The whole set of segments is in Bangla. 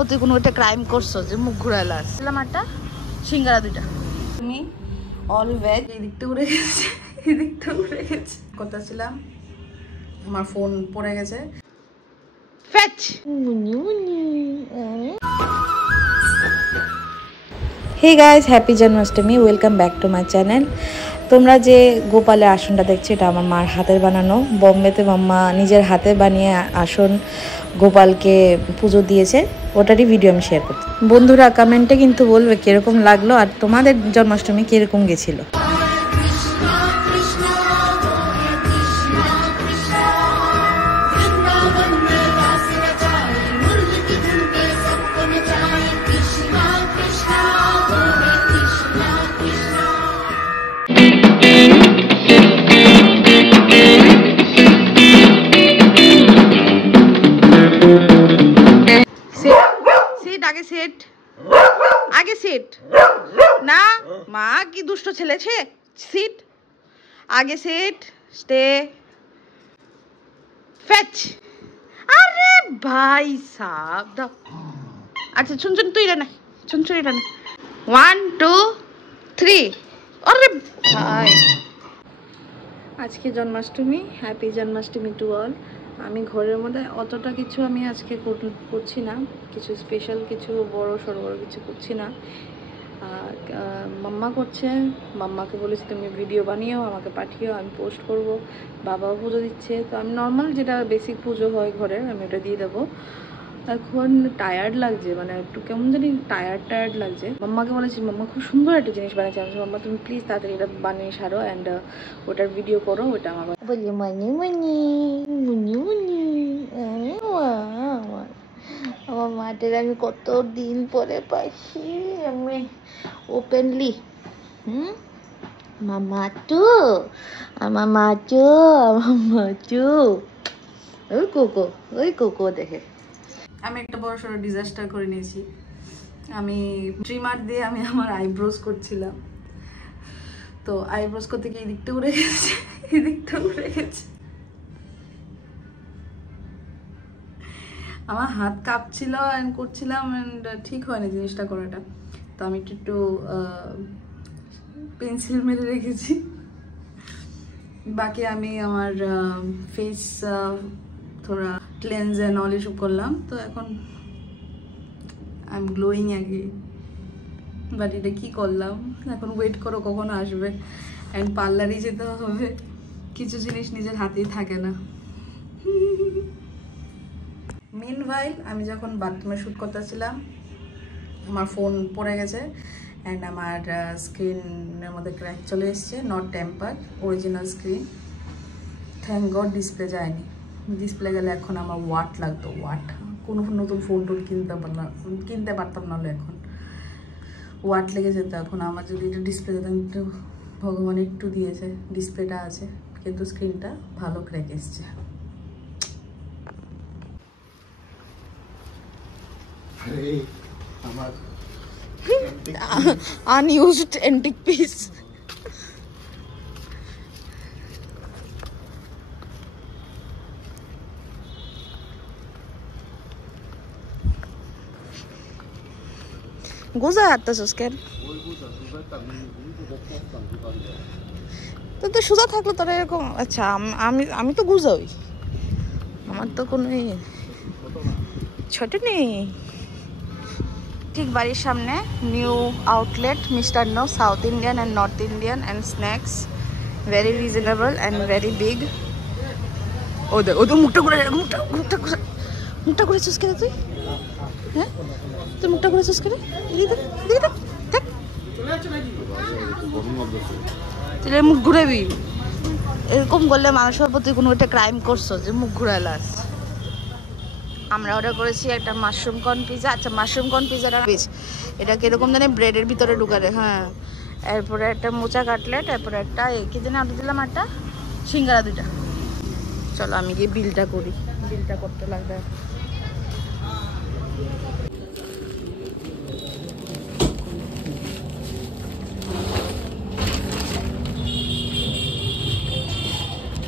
প্রতি কোনো একটা ক্রাইম করছো যে মুখ ঘুরাইলাস? দিলাম একটা সিঙ্গারা দুইটা। তুমি অল ভেজ। এদিকটা উড়ে গেছে, এদিকটা উড়ে গেছে। করতেছিলাম, আমার ফোন পড়ে গেছে। ফেচ hey guys, happy Janmashtami. Welcome back to my channel. তোমরা যে গোপালের আসনটা দেখছো, এটা আমার মার হাতের বানানো। বোম্বেতে মাম্মা নিজের হাতে বানিয়ে আসন গোপালকে পুজো দিয়েছে, ওটারই ভিডিও আমি শেয়ার করছি। বন্ধুরা কমেন্টে কিন্তু বলবে কীরকম লাগলো আর তোমাদের জন্মাষ্টমী কীরকম গেছিলো। আগে সেট, আগে সেট না মা, কি দুষ্ট ছেলেছে। সিট, আগে সেট, স্টে, ফেচ। আরে ভাই সাব দাও। আচ্ছা শুন শুন, তুই না শুন শুন, এটা না। 1 2 3। আরে ভাই, আজকে Janmashtami, happy Janmashtami to all. আমি ঘরের মধ্যে অতটা কিছু আমি আজকে করছি না, কিছু স্পেশাল কিছু বড় সড়ো কিছু করছি না। মাম্মা করছে, মাম্মাকে বলেছি তুমি ভিডিও বানিয়েও আমাকে পাঠিও, আমি পোস্ট করব। বাবাও পুজো দিচ্ছে, তো আমি নর্মাল যেটা বেসিক পুজো হয় ঘরের আমি ওটা দিয়ে দেবো। এখন টায়ার্ড লাগছে, মানে একটু কেমন জানি টায়ার্ড লাগছে। মাম্মাকে বলেছি, মাম্মা খুব সুন্দর একটা জিনিস বানিয়েছে, আমি মাম্মা তুমি প্লিজ তাড়াতাড়ি এটা বানিয়ে সারো অ্যান্ড ওটার ভিডিও করো। ওটা আমার বলি মনি মনি মুনি মুনি। আমার মাঠের আমি কত দিন পরে পাইছি আমি ওপেনলি। আমার মাটু, আমার মাটু, আমার মাটু। ওই কোকো, ওই কোকো দেখে। আমি একটা বড় সড়ো ডিজাস্টার করে নিয়েছি। আমি ট্রিমার দিয়ে আমি আমার আইব্রোজ করছিলাম, তো আইব্রোজ করতে গিয়ে এদিকটা উড়ে গেছে, এদিকটা উড়ে গেছে। আমার হাত কাঁপছিল অ্যান্ড করছিলাম অ্যান্ড ঠিক হয়নি জিনিসটা করাটা। তো আমি একটু পেন্সিল মেরে রেখেছি। বাকি আমি আমার ফেস থোড়া ক্লেন্স অ্যান্ড অল এসব করলাম, তো এখন আই এম গ্লোয়িং আগে। বাট এটা কি করলাম, এখন ওয়েট করো কখন আসবে। অ্যান্ড পার্লারই যেতে হবে, কিছু জিনিস নিজের হাতেই থাকে না। মিনভাইল আমি যখন বাথরুমে শ্যুট করতেছিলাম, আমার ফোন পড়ে গেছে অ্যান্ড আমার স্ক্রিনের মধ্যে ক্র্যাক চলে এসছে। Not temper, original screen. Thank god display যায়নি। ডিসপ্লে গেলে এখন আমার ওয়াট লাগতো, ওয়াট। কোনো নতুন ফোন টোন কিনতে পারতাম নাহলে এখন ওয়াট লেগে যেত। এখন আমার যদি এটা ডিসপ্লে যেতাম, একটু ভগবান একটু দিয়েছে, ডিসপ্লেটা আছে কিন্তু স্ক্রিনটা ভালো ক্র্যাক এসছে। unused antique piece. গোজা হাঁটতেছিস কেন? তো সোজা থাকলো তোর এরকম। আচ্ছা আমি তো গুজাই, আমার তো কোনো ছোট নেই। ঠিক বাড়ির সামনে নিউ আউটলেট মিষ্টান্ন, south Indian and north Indian and snacks, very reasonable and very big. ওদের মুখটা ঘুরে, মুখটা ঘুরে চুস করে তুই। হ্যাঁ তুই মুখটা ঘুরে চুস করে তুই মুখ ঘুরাবি। এরকম করলে মানুষের প্রতি কোনো একটা ক্রাইম করছো যে মুখ ঘুরাইলাস। আমরা অর্ডার করেছি একটা মাশরুম কর্ন পিজা। আচ্ছা মাশরুম কর্ন পিজাটা এটা কিরকম জানি ব্রেডের ভিতরে ঢুকারে। হ্যাঁ, এরপরে একটা মোচা কাটলেট, এরপরে একটা কি জানি অর্ডার দিলাম, একটা সিঙ্গারা দুইটা। চলো আমি গিয়ে বিলটা করি, বিলটা করতে লাগবে।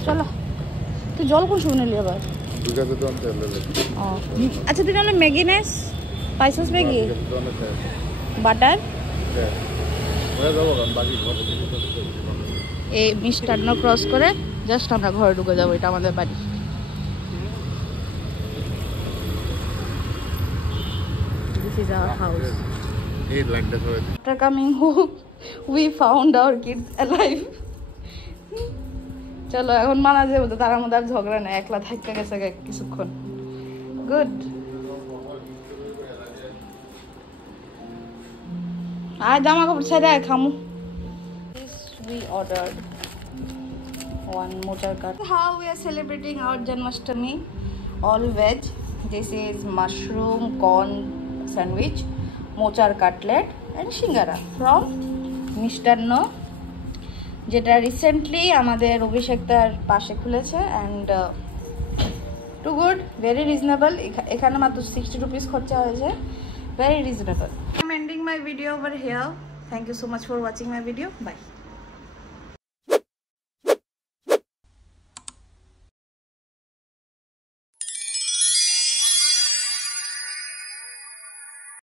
চলো, তুই জল কোন সময় নিলি আবার? আচ্ছা তুই নাহলে ম্যাগি নেস, পাইছস ম্যাগি বাটার এই মিষ্টান্ন ক্রস করে জাস্ট আমরা ঘরে ঢুকে যাবো, এটা আমাদের বাড়ি। This is our house. After coming home, we found our kids alive. চলো এখন মানা যাবো তো, তার মধ্যে আর ঝগড়া নেই, একলা থাকা গেছে কিছুক্ষণ। গুড। আর জামা কাপড় ছেড়ে খামু। We ordered one motor cut. How we are celebrating our Janmashtami? All veg. This is mushroom corn sandwich, mochar cutlet and shingara from Mishtanno, যেটা রিসেন্টলি আমাদের অভিষেকটার পাশে খুলেছে। And too good, very reasonable. এখানে মাত্র 60 রুপিস খরচা হয়েছে, very reasonable. I am ending my video over here. Thank you so much for watching my video. Bye.